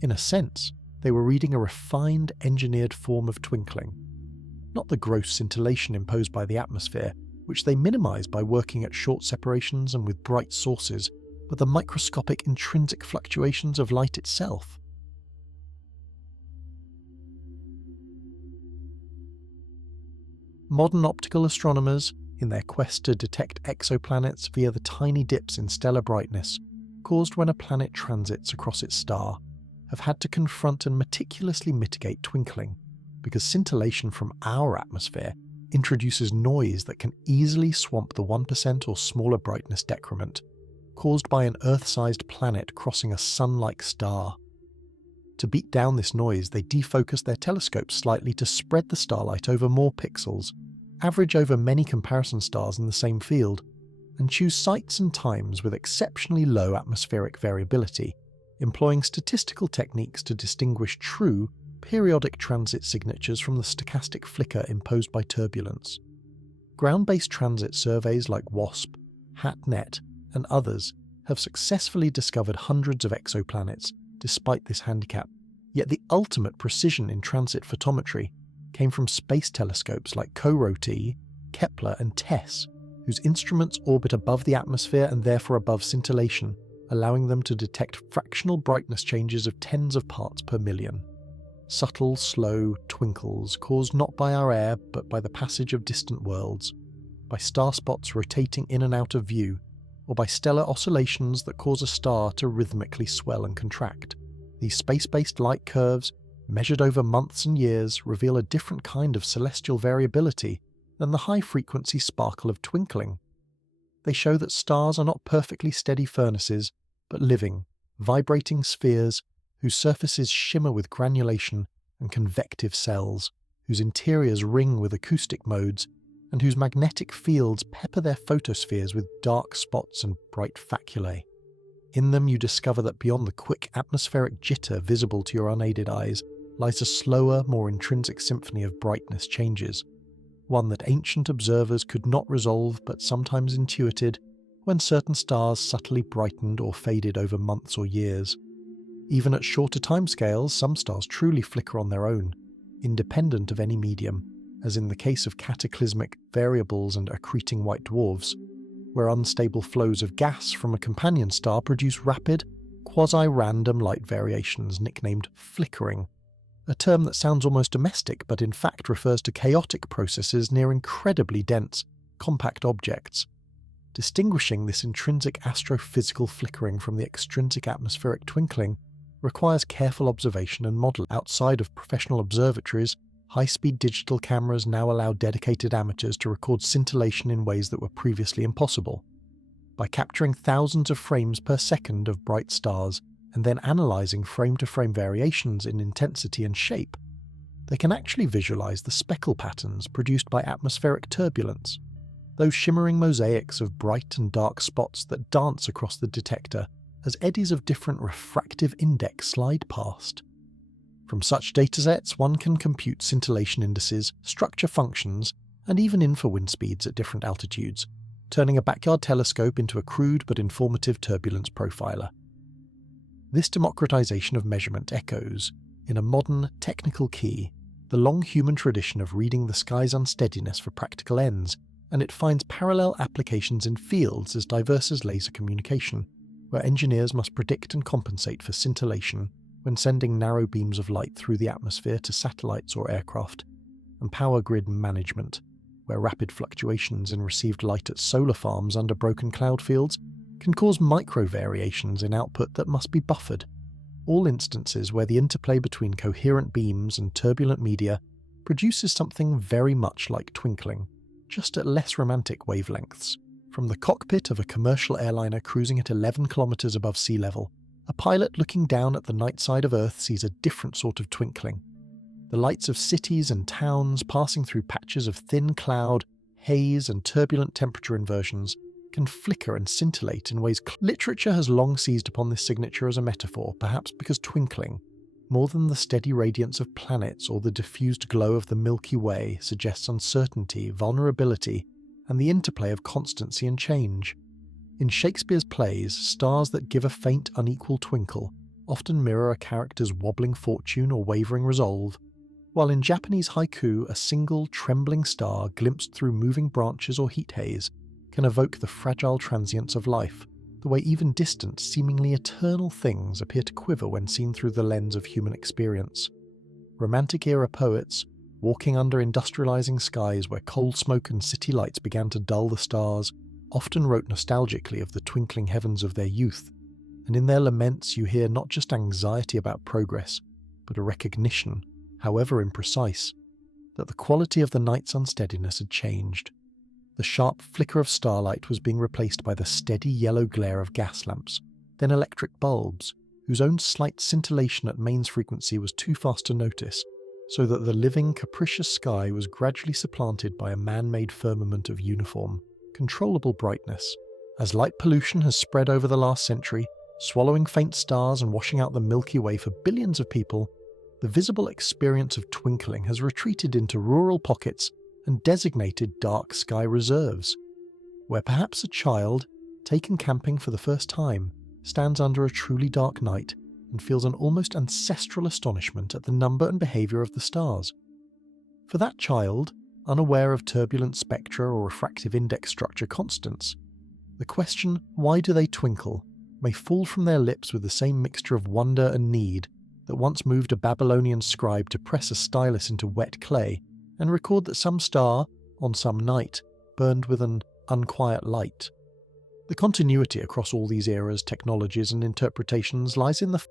In a sense, they were reading a refined, engineered form of twinkling, not the gross scintillation imposed by the atmosphere, which they minimized by working at short separations and with bright sources, but the microscopic intrinsic fluctuations of light itself. Modern optical astronomers, in their quest to detect exoplanets via the tiny dips in stellar brightness caused when a planet transits across its star, have had to confront and meticulously mitigate twinkling, because scintillation from our atmosphere introduces noise that can easily swamp the 1% or smaller brightness decrement caused by an Earth-sized planet crossing a sun-like star. To beat down this noise, they defocus their telescopes slightly to spread the starlight over more pixels, average over many comparison stars in the same field, and choose sites and times with exceptionally low atmospheric variability, employing statistical techniques to distinguish true periodic transit signatures from the stochastic flicker imposed by turbulence. Ground-based transit surveys like WASP, HAT-NET, and others have successfully discovered hundreds of exoplanets despite this handicap. Yet the ultimate precision in transit photometry came from space telescopes like CoRoT, Kepler and TESS, whose instruments orbit above the atmosphere and therefore above scintillation, allowing them to detect fractional brightness changes of tens of parts per million. Subtle, slow twinkles caused not by our air but by the passage of distant worlds, by star spots rotating in and out of view, or by stellar oscillations that cause a star to rhythmically swell and contract. These space-based light curves, measured over months and years, reveal a different kind of celestial variability than the high-frequency sparkle of twinkling. They show that stars are not perfectly steady furnaces, but living, vibrating spheres whose surfaces shimmer with granulation and convective cells, whose interiors ring with acoustic modes, and whose magnetic fields pepper their photospheres with dark spots and bright faculae. In them you discover that beyond the quick atmospheric jitter visible to your unaided eyes lies a slower, more intrinsic symphony of brightness changes, one that ancient observers could not resolve but sometimes intuited when certain stars subtly brightened or faded over months or years. Even at shorter timescales, some stars truly flicker on their own, independent of any medium, as in the case of cataclysmic variables and accreting white dwarfs, where unstable flows of gas from a companion star produce rapid, quasi-random light variations nicknamed flickering, a term that sounds almost domestic but in fact refers to chaotic processes near incredibly dense, compact objects. Distinguishing this intrinsic astrophysical flickering from the extrinsic atmospheric twinkling requires careful observation and modelling. Outside of professional observatories, high-speed digital cameras now allow dedicated amateurs to record scintillation in ways that were previously impossible. By capturing thousands of frames per second of bright stars and then analysing frame-to-frame variations in intensity and shape, they can actually visualise the speckle patterns produced by atmospheric turbulence, those shimmering mosaics of bright and dark spots that dance across the detector as eddies of different refractive index slide past. From such datasets, one can compute scintillation indices, structure functions, and even infer wind speeds at different altitudes, turning a backyard telescope into a crude but informative turbulence profiler. This democratization of measurement echoes, in a modern, technical key, the long human tradition of reading the sky's unsteadiness for practical ends, and it finds parallel applications in fields as diverse as laser communication, where engineers must predict and compensate for scintillation when sending narrow beams of light through the atmosphere to satellites or aircraft, and power grid management, where rapid fluctuations in received light at solar farms under broken cloud fields can cause micro-variations in output that must be buffered, all instances where the interplay between coherent beams and turbulent media produces something very much like twinkling, just at less romantic wavelengths. From the cockpit of a commercial airliner cruising at 11 kilometers above sea level, a pilot looking down at the night side of Earth sees a different sort of twinkling. The lights of cities and towns passing through patches of thin cloud, haze and turbulent temperature inversions can flicker and scintillate in ways literature has long seized upon this signature as a metaphor, perhaps because twinkling, more than the steady radiance of planets or the diffused glow of the Milky Way, suggests uncertainty, vulnerability, and the interplay of constancy and change. In Shakespeare's plays, stars that give a faint, unequal twinkle often mirror a character's wobbling fortune or wavering resolve, while in Japanese haiku, a single, trembling star glimpsed through moving branches or heat haze can evoke the fragile transience of life, the way even distant, seemingly eternal things appear to quiver when seen through the lens of human experience. Romantic-era poets, walking under industrializing skies where coal smoke and city lights began to dull the stars, often wrote nostalgically of the twinkling heavens of their youth, and in their laments you hear not just anxiety about progress, but a recognition, however imprecise, that the quality of the night's unsteadiness had changed. The sharp flicker of starlight was being replaced by the steady yellow glare of gas lamps, then electric bulbs, whose own slight scintillation at mains frequency was too fast to notice, so that the living, capricious sky was gradually supplanted by a man-made firmament of uniform, controllable brightness. As light pollution has spread over the last century, swallowing faint stars and washing out the Milky Way for billions of people, the visible experience of twinkling has retreated into rural pockets and designated dark sky reserves, where perhaps a child, taken camping for the first time, stands under a truly dark night and feels an almost ancestral astonishment at the number and behaviour of the stars. For that child, unaware of turbulent spectra or refractive index structure constants, the question, why do they twinkle, may fall from their lips with the same mixture of wonder and need that once moved a Babylonian scribe to press a stylus into wet clay and record that some star, on some night, burned with an unquiet light. The continuity across all these eras, technologies and interpretations lies in the